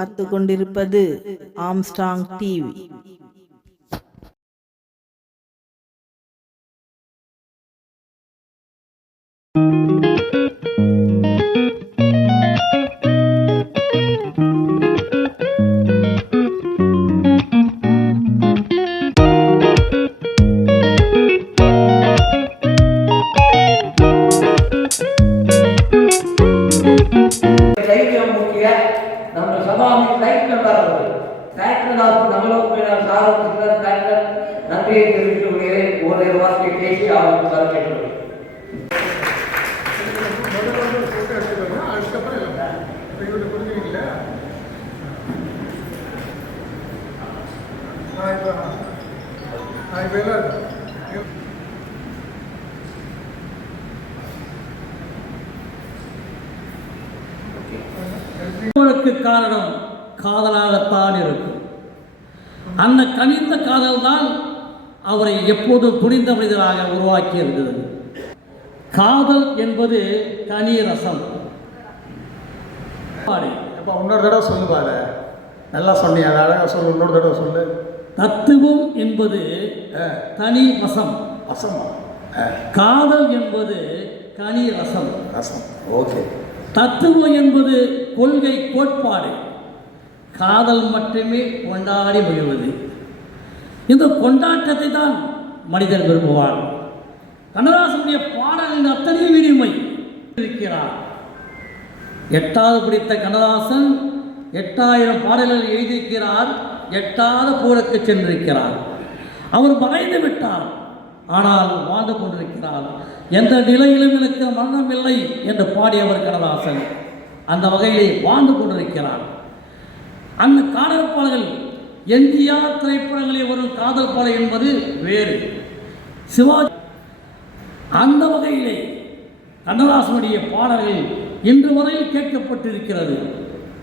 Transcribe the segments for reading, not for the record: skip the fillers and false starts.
பார்த்து கொண்டிருப்பது Armstrong TV. ನಮ್ಮ ಸಭಾಮಿ ಪ್ರಯತ್ನ ಬರಬಹುದು ಪ್ರಯತ್ನ நன்றியை தெரிவித்துக் கொள்கிறேன். ஓரிரு வார்த்தை பேசி அவருக்கு வரவேற்கிறேன். காரணம் காதலாகத்தான் இருக்கும். அந்த கனிந்த காதல் தான் அவரை எப்போதும் துணிந்த மனிதராக உருவாக்கி இருந்தது. காதல் என்பது கனி ரசம். இன்னொரு தடவை சொல்லுவாரு, நல்லா சொன்னீங்க, அதை அழகாக சொல்லு, இன்னொரு தடவை சொல்லு. தத்துவம் என்பது தனி ரசம். ரசம். காதல் என்பது கனி ரசம். ரசம். ஓகே. தத்துவம் என்பது கொள்கை, கோட்பாடு. காதல் மட்டுமே கொண்டாடி மகிழ்வது. இந்த கொண்டாட்டத்தை தான் மனிதன் விரும்புவார். கண்ணதாசனுடைய பாடலின் அத்தனையும் இனிமை இருக்கிறார். 8வது படித்த கண்ணதாசன் 8000 பாடல்கள் எழுதியிருக்கிறார். 8வது புகழுக்கு சென்றிருக்கிறார். அவர் மறைந்து விட்டார், ஆனால் வாழ்ந்து கொண்டிருக்கிறார். எந்த நிலையிலும் எனக்கு மரணமில்லை என்று பாடியவர் கண்ணதாசன். அந்த வகையிலே வாழ்ந்து கொண்டிருக்கிறார். அந்த காதல் பாடல்கள் எம்ஜிஆர் திரைப்படங்களில் வரும் காதல் பாடல் என்பது வேறு. சிவாஜி அந்த வகையிலே கண்ணதாசனுடைய பாடல்கள் இன்று வரையில் கேட்கப்பட்டிருக்கிறது.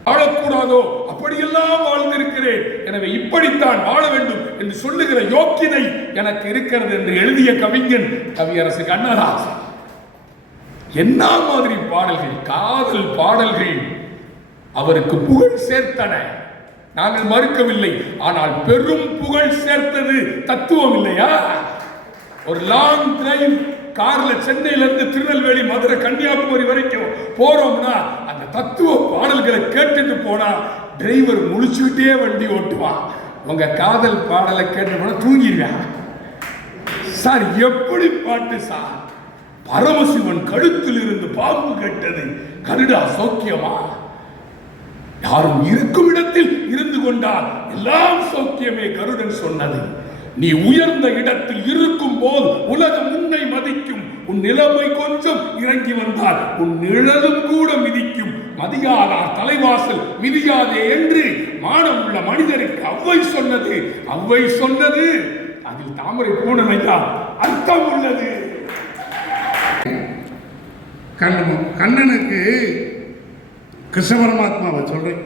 வாழக்கூடாதோ அப்படியெல்லாம் வாழ்ந்திருக்கிறேன், எனவே இப்படித்தான் வாழ வேண்டும் என்று சொல்லுகிற யோக்கியதை எனக்கு இருக்கிறது என்று எழுதிய கவிஞன் கவியரசு கண்ணதாசன். என்ன மாதிரி பாடல்கள், காதல் பாடல்கள் அவருக்கு புகழ் சேர்த்தன, நாங்கள் மறுக்கவில்லை. ஆனால் பெரும் புகழ் சேர்த்தது தத்துவம் இல்லையா? ஒரு லாங் டிரைவ் கார்ல சென்னையிலிருந்து திருநெல்வேலி, மதுரை, கன்னியாகுமரி வரைக்கும் போறோம்னா அந்த தத்துவ பாடல்களை கேட்டுட்டு போனா டிரைவர் முழிச்சுக்கிட்டே வண்டி ஓட்டுவான். உங்க காதல் பாடலை கேட்டு போனா தூங்கிடுவேன். சார் எப்படி பாட்டு சார்? பரமசிவன் கழுத்தில் இருந்து பாம்பு கேட்டது, கருடா சௌக்கியமா? யாரும் இருக்கும் இடத்தில் இருந்து கொண்டால் எல்லாம் சௌக்கியமே கருடன் சொன்னது. நீ உயர்ந்த இடத்தில் இருக்கும் போது உலகம் உன்னை மதிக்கும். உன் நிலைமை கொஞ்சம் இறங்கி வந்தால் உன் நிழலும் கூட மிதிக்கும். மதியாதார் தலைவாசல் மிதியாதே என்று மானம் உள்ள மனிதருக்கு அவ்வை சொன்னது. அவ்வை சொன்னது அதில் தாமரை பூனமையா அர்த்தம் உள்ளது. கண்ணனுக்கு கிருஷ்ண பரமாத்மாவை சொல்றேன்.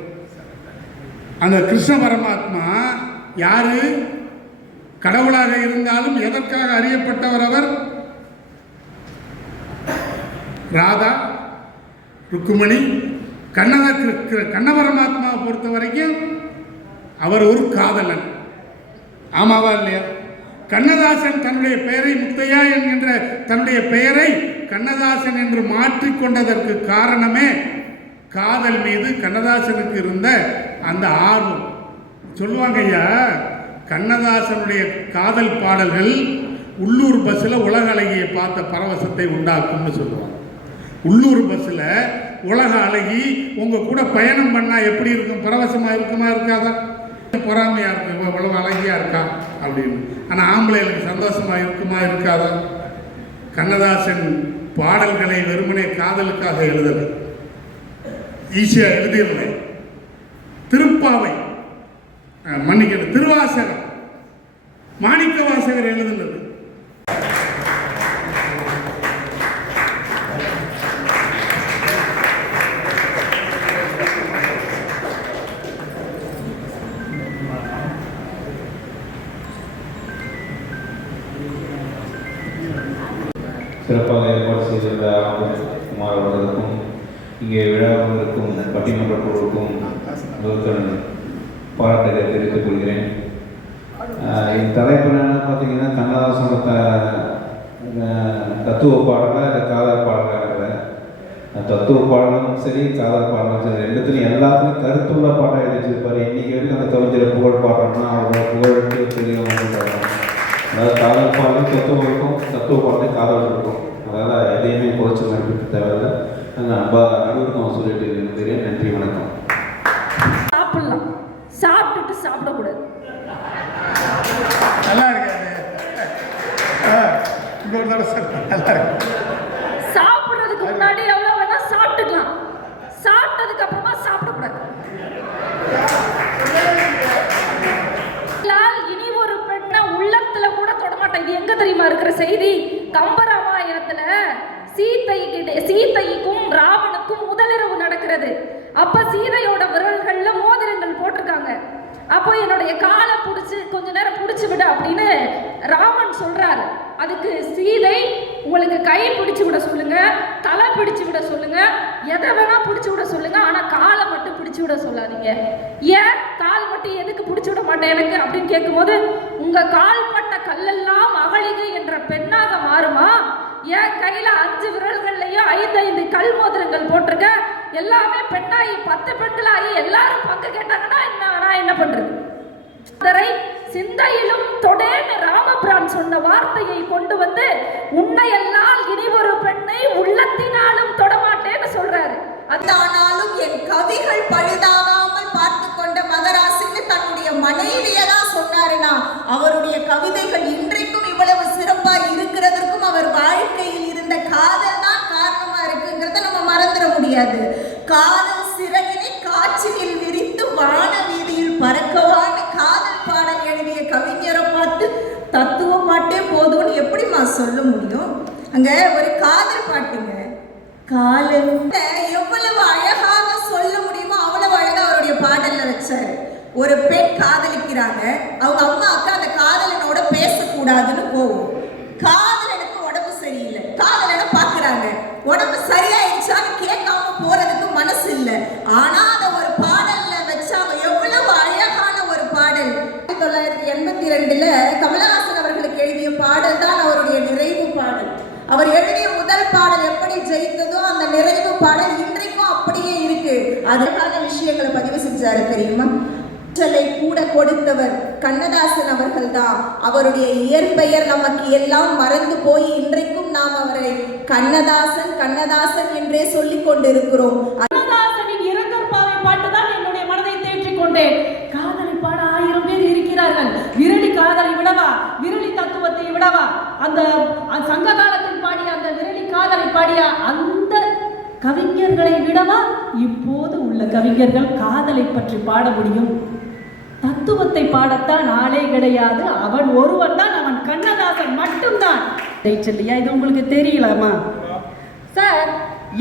அந்த கிருஷ்ண பரமாத்மா யாரு? கடவுளாக இருந்தாலும் எதற்காக அறியப்பட்டவர் அவர்? ராதா, ருக்குமணி, கண்ண பரமாத்மாவை பொறுத்த வரைக்கும் அவர் ஒரு காதலன். ஆமாவா இல்லையா? கண்ணதாசன் தன்னுடைய பெயரை முத்தையா என்கின்ற தன்னுடைய பெயரை கண்ணதாசன் என்று மாற்றிக்கொண்டதற்கு காரணமே காதல் மீது கண்ணதாசனுக்கு இருந்த அந்த ஆர்வம். சொல்லுவாங்க ஐயா, கண்ணதாசனுடைய காதல் பாடல்கள் உள்ளூர் பஸ்ஸில் உலக அழகியை பார்த்த பரவசத்தை உண்டாக்கும்னு சொல்லுவாங்க. உள்ளூர் பஸ்ஸில் உலக அழகி உங்கள் கூட பயணம் பண்ணால் எப்படி இருக்கும்? பரவசமாக இருக்குமா இருக்காதா? பொறாமையாக இருக்கும், இவ்வளவு அழகியாக இருக்கா அப்படின்னு. ஆனால் ஆம்பளைகளுக்கு சந்தோஷமாக இருக்குமா இருக்காதா? கண்ணதாசன் பாடல்களை வெறுமனே காதலுக்காக எழுதலை, ஈஸியாக எழுதிடலை. திருப்பாவை, மன்னிக்கணும், திருவாசகம், மாணிக்க வாசகர் எழுதுனது. சிறப்பாக ஏற்பாடு செய்திருந்த குமார் அவர்களுக்கும் இங்கே விழாவிற்கும் பட்டிமன்ற குழுவுக்கும் முதற்கண் பாராட்டுகளை தெரிவித்துக் கொள்கிறேன். என் தலைப்பு என்னென்னு பார்த்தீங்கன்னா, கண்ணதாசனோட தத்துவ பாடலாக இல்லை காதல் பாடலாக. தத்துவ பாடலும் சரி, காதல் பாடலும் சரி, ரெண்டுத்துலையும் எல்லாத்துலேயும் கருத்துள்ள பாடம் எழுதிச்சிருப்பார். இன்றைக்கி வரைக்கும் அந்த கவிஞரை புகழ் பாடுறோம்னா அவரோட புகழுக்கு தெரியும் பாடுறோம். அதாவது காதல் பாடலும் தத்துவம் இருக்கும், தத்துவ பாடலையும் காதல் இருக்கும். அதனால் எதையுமே குறைச்சி மதிப்பிட்டு தேவையில்லை. நம்ம அனைவருக்கும் சொல்லிட்டு இருக்கிறேன். நன்றி, வணக்கம். சாப்பிடலாம், சாப்பிட்டுட்டு சாப்பிடக்கூடாது. நல்லா இருக்காது. நல்லா இருக்கு. சாப்பிட்றதுக்கு முன்னாடி எவ்வளோ வேணா சாப்பிட்டுக்கலாம், சாப்பிட்டதுக்கு அப்புறமா சாப்பிடக்கூடாது. இனி ஒரு பெண்ணை உள்ளத்துல கூட தொடமாட்டேன். இது எங்க தெரியுமா இருக்கிற செய்தி? கம்பராமாயணத்துல சீதைக்கும் ராவனுக்கும் முதலிரவு நடக்கிறது. அப்ப சீதையோட விரல்கள்ல மோதிரங்கள் போட்டிருக்காங்க. அப்போ என்னுடைய காலை பிடிச்சி கொஞ்ச நேரம் பிடிச்சி விட அப்படின்னு ராமன் சொல்றாரு. அதுக்கு சீதை, உங்களுக்கு கை பிடிச்சி விட சொல்லுங்க, தலை பிடிச்சி விட சொல்லுங்க, எதை வேணா பிடிச்சி விட சொல்லுங்க, ஆனா காலை மட்டும் பிடிச்சி விட சொல்லாதீங்க. ஏன் கால் மட்டும் எதுக்கு பிடிச்சி விட மாட்டேன் எனக்கு அப்படின்னு கேட்கும்போது, உங்க கால் பட்ட கல்லெல்லாம் அகலிகை என்ற பெண்ணாக மாறுமா? என் கையில 5 விரல்கள்லயும் 5 கல் மோதிரங்கள் போட்டிருக்க, எல்லாமே பெண்ணாயி 10 பெண்களாகி எல்லாரும் பங்கு கேட்டாங்கன்னா நான் என்ன பண்றது? சிந்தையிலும் தொடேன்னு ராமபிரான் சொன்ன வார்த்தையை கொண்டு வந்து, உன்னையெல்லாம் இனி ஒரு பெண்ணை உள்ளத்தினாலும் தொடமாட்டேன்னு சொல்றாரு. ஆனாலும் என் கவிகள் பழுதாகாமல் பார்த்து கொண்ட மகராசின்னு தன்னுடைய மனைவியதான் சொன்னாருன்னா, அவருடைய கவிதைகள் இன்றைக்கும் இவ்வளவு சிறப்பா இருக்கிறதற்கும் அவர் வாழ்க்கையில் இருந்த காதல் தான் காரணமா இருக்குங்கிறத நம்ம மறந்துட முடியாது. காதல் சிறகினை காட்சியில் விரித்து வான வீதியில் பறக்கவான காதல் பாடல் எழுதிய கவிஞரை பார்த்து தத்துவ பாட்டே போதும்னு எப்படிமா சொல்ல முடியும்? அங்க ஒரு காதல் பாட்டுங்க, காலம் எவ்வளவு அழகாக சொல்ல முடியுமோ அவ்வளவு அழகா அவருடைய பாடல்ல வச்சாரு. ஒரு பெண் காதலிக்கிறாங்க, அவங்க அம்மாவுக்கு அந்த காதலனோட பேசக்கூடாதுன்னு போகும். காதலனுக்கு உடம்பு சரியில்லை, காதலனை பாக்குறாங்க, உடம்பு சரியாயிடுச்சான்னு கேட்காம போறதுக்கு மனசு இல்லை. ஆனா அதை ஒரு பாடல்ல வச்சாங்க. எவ்வளவு அழகான ஒரு பாடல். 1982 கமலஹாசன் அவர்களுக்கு எழுதிய பாடல் தான் அவருடைய நிறைவு பாடல். அவர் எழுதிய முதல் பாடல் எப்படி ஜெயித்ததோ அந்த நிறைவு பாடல் இன்றைக்கும் அப்படியே இருக்கு. அதற்கான விஷயங்களை பதிவு செஞ்சாரு தெரியுமா? கூட கொடுத்தவர் கண்ணதாசன் அவர்கள் தான். அவருடைய இயற்பெயர் நமக்கு எல்லாம் மறந்து போய் இன்றைக்கும் நாம் அவரை கண்ணதாசன் கண்ணதாசன் என்றே சொல்லிக் கொண்டிருக்கிறோம். கண்ணதாசனின் இரங்கற்பாவை பாட்டு தான் என்னுடைய மனதை தேற்றிக் கொண்டேன். காதலை பாட 1000 பேர் இருக்கிறார்கள். விரலி காதலை விடவா, விரலி தத்துவத்தை விடவா, அந்த சங்க காலத்தில் பாடிய அந்த விரலி காதலை பாடிய அந்த கவிஞர்களை விடவா இப்போது உள்ள கவிஞர்கள் காதலை பற்றி பாட முடியும்? தத்துவத்தை பாடத்தான் ஆளே கிடையாது. அவன் ஒருவன் தான், அவன் கண்ணதாசன் மட்டும்தான். இல்லையா? இது உங்களுக்கு தெரியலாமா சார்?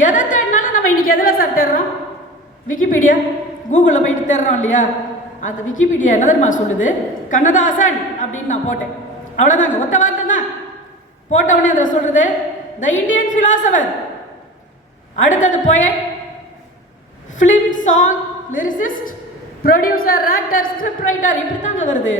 எதை தேடினாலும் நம்ம இன்னைக்கு எதில் சார் தேடுறோம்? விக்கிபீடியா, கூகுளில் போயிட்டு தேடுறோம் இல்லையா? அந்த விக்கிபீடியா என்ன தெரியுமா சொல்லுது? கண்ணதாசன் அப்படின்னு நான் போட்டேன், அவ்வளோதாங்க, ஒத்த வார்த்தை தான். போட்டவனே அதை சொல்றது த இந்தியன் பிலாசபர், அடுத்தது poet, film song lyricist, producer, actor, script writer, இப்படி தாங்க வருது.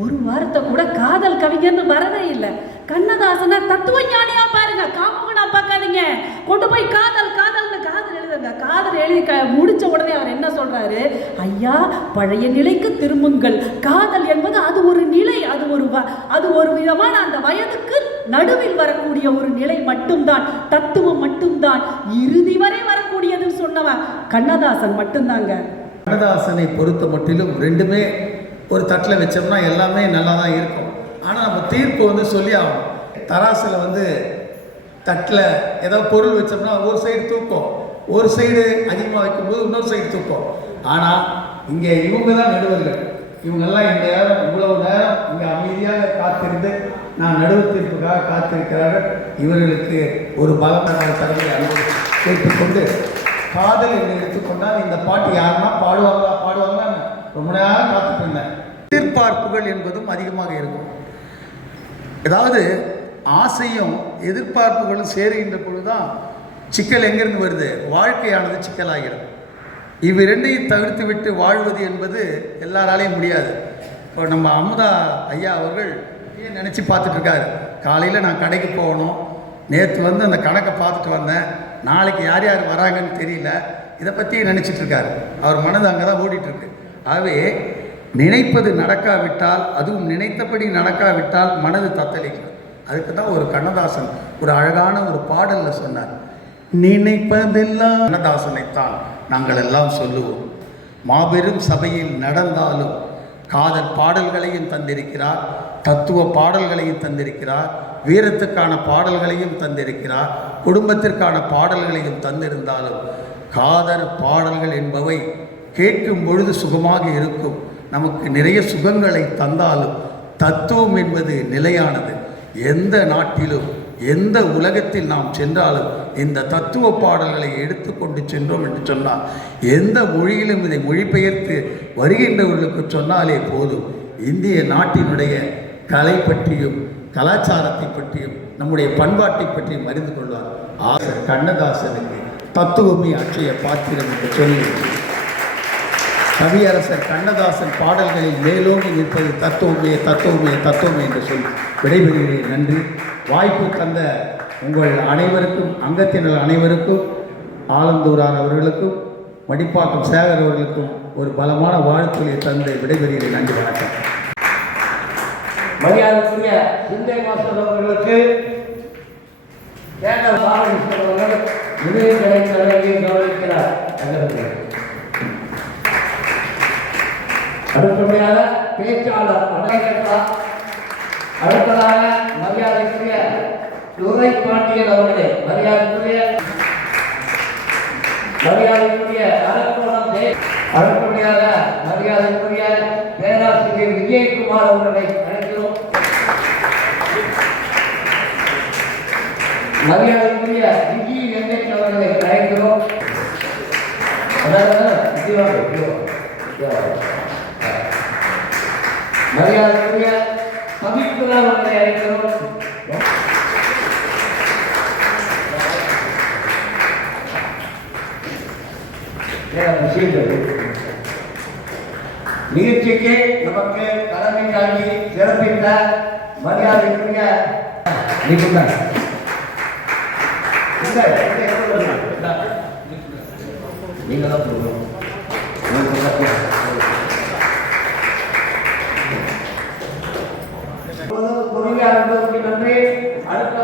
ஒரு வார்த்தை கூட காதல் கவிஞர்னு வரவே இல்லை. கண்ணதாசனை தத்துவ ஞானியா பாருங்க, காமுகனா பார்க்காதீங்க. கொண்டு போய் காதல் காதல்னு காதல் எழுதுங்க. காதல் எழுதி முடிச்ச உடனே அவர் என்ன சொல்றாரு? ஐயா, பழைய நிலைக்கு திரும்புங்கள். காதல் என்பது அது ஒரு நிலை, அது ஒரு விதமான அந்த வயதுக்கு நடுவில் வரக்கூடிய ஒரு நிலை மட்டும்தான், தத்துவம் மட்டும்தான், இறுதி வரை வரக்கூடியதுன்னு சொன்னவன் கண்ணதாசன் மட்டும்தாங்க. கண்ணதாசனை பொறுத்த மட்டிலும் ரெண்டுமே ஒரு தட்டில் வச்சோம்னா எல்லாமே நல்லா தான் இருக்கும். ஆனால் நம்ம தீர்ப்பு சொல்லி ஆகணும். தராசில் தட்டில் ஏதோ பொருள் வச்சோம்னா ஒரு சைடு தூக்கும், ஒரு சைடு அதிகமாக வைக்கும்போது இன்னொரு சைடு தூக்கும். ஆனால் இங்கே இவங்க தான் நடுவர்கள். இவங்கெல்லாம் இந்த நேரம் இவ்வளவு நேரம் இங்கே அமைதியாக காத்திருந்து நான் நடுவு தீர்ப்புக்காக காத்திருக்கிறார்கள். இவர்களுக்கு ஒரு பலமான தரவை அனுபவம் கேட்டுக்கொண்டு, காதல் என்று எடுத்துக்கொண்டால் இந்த பாட்டு யாருன்னா பாடுவாங்களா ரொம்ப நேரம் காத்துட்டு இருந்தேன். எதிர்பார்ப்புகள் என்பதும் அதிகமாக இருக்கும். ஏதாவது ஆசையும் எதிர்பார்ப்புகளும் சேருகின்ற பொழுதுதான் சிக்கல் எங்கிருந்து வருது? வாழ்க்கையானது சிக்கலாகிறது. இவ்விரண்டையும் தவிர்த்து விட்டு வாழ்வது என்பது எல்லாராலையும் முடியாது. இப்போ நம்ம அமுதா ஐயா அவர்கள் நினச்சி பார்த்துட்ருக்காரு, காலையில் நான் கடைக்கு போகணும், நேற்று வந்து அந்த கணக்கை பார்த்துட்டு வந்தேன், நாளைக்கு யார் யார் வராங்கன்னு தெரியல, இதை பற்றி நினச்சிட்ருக்காரு. அவர் மனது அங்கே தான் ஓடிட்டுருக்கு. ஆகவே நினைப்பது நடக்காவிட்டால், அதுவும் நினைத்தபடி நடக்காவிட்டால் மனது தத்தளிக்கும். அதுக்கு தான் ஒரு கண்ணதாசன் ஒரு அழகான ஒரு பாடலில் சொன்னார், நினைப்பதெல்லாம் கண்ணதாசனைத்தான் நாங்கள் எல்லாம் சொல்லுவோம். மாபெரும் சபையில் நடந்தாலும் காதல் பாடல்களையும் தந்திருக்கிறார், தத்துவ பாடல்களையும் தந்திருக்கிறார், வீரத்துக்கான பாடல்களையும் தந்திருக்கிறார், குடும்பத்திற்கான பாடல்களையும் தந்திருந்தாலும் காதல் பாடல்கள் என்பவை கேட்கும் பொழுது சுகமாக இருக்கும், நமக்கு நிறைய சுகங்களை தந்தாலும் தத்துவம் என்பது நிலையானது. எந்த நாட்டிலும் எந்த உலகத்தில் நாம் சென்றாலும் இந்த தத்துவ பாடல்களை எடுத்துக்கொண்டு சென்றோம் என்று சொன்னால், எந்த மொழியிலும் இதை மொழிபெயர்த்து வருகின்றவர்களுக்கு சொன்னாலே போதும், இந்திய நாட்டினுடைய கலை பற்றியும் கலாச்சாரத்தை பற்றியும் நம்முடைய பண்பாட்டை பற்றியும் அறிந்து கொள்வார். ஆசர் கண்ணதாசனுக்கு தத்துவமே அட்சய பாத்திரம் என்று சொல்லி கவியரசர் கண்ணதாசன் பாடல்களில் மேலோங்கி நிற்பது தத்துவமே தத்துவமே தத்துவமே என்று சொல்லி விடைபெறுகிறேன். நன்றி. வாய்ப்பு தந்த உங்கள் அனைவருக்கும், அங்கத்தினர் அனைவருக்கும், ஆலந்தூரார் அவர்களுக்கும், மடிப்பாக்கம் சேகர் அவர்களுக்கும் ஒரு பலமான வாழ்த்துக்களை தந்து விடைபெறுகிறேன். நன்றி, வணக்கம். மரியாதைக்குரிய சிந்தை மாஸ்டர் அவர்களுக்கு தேர்தல் பாலகிருஷ்ணன் அவர்கள் விருதுகளை தலைமையை கவனிக்கிறார். அடுத்தபடியாக பேச்சாளர் அடையாளம். அடுத்ததாக மரியாதைக்குரிய துரை பாண்டியன் அவர்களே, மரியாதைக்குரிய அரக்கோணம். அடுத்தபடியாக மரியாதைக்குரிய பேராசிரியர் விஜயகுமார் அவர்களை அழைக்கிறோம். மரியாதைக்குரிய விஜி வெங்கட் அவர்களை அழைக்கிறோம். மரியாதைக்குரிய பவித்ரா அவர்களை அழைக்கிறோம். நிகழ்ச்சிக்கு நமக்கு தலைமை தாங்கி சிறப்பித்த மரியாதைக்குரிய நீங்க தான் சொல்லுங்க. பொறுமையாக நன்றி. அடுத்த